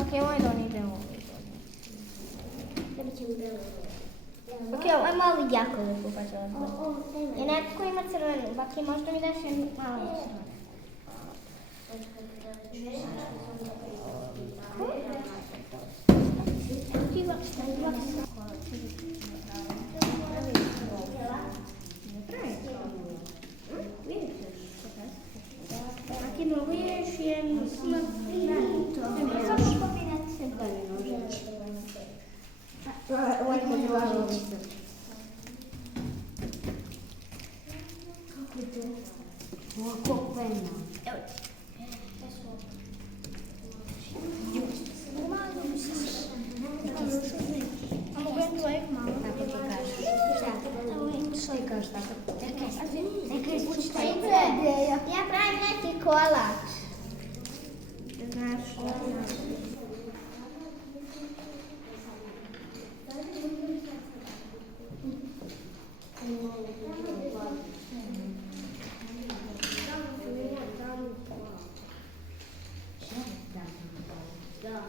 Окей, ой, то не йдемо. Окей, ой, мало дякую, побачила. Я не такої мацерину, баки, може мені даш мало мацерину. Aquí me voy a decir Я правильно тикала. Ты знаешь, что да.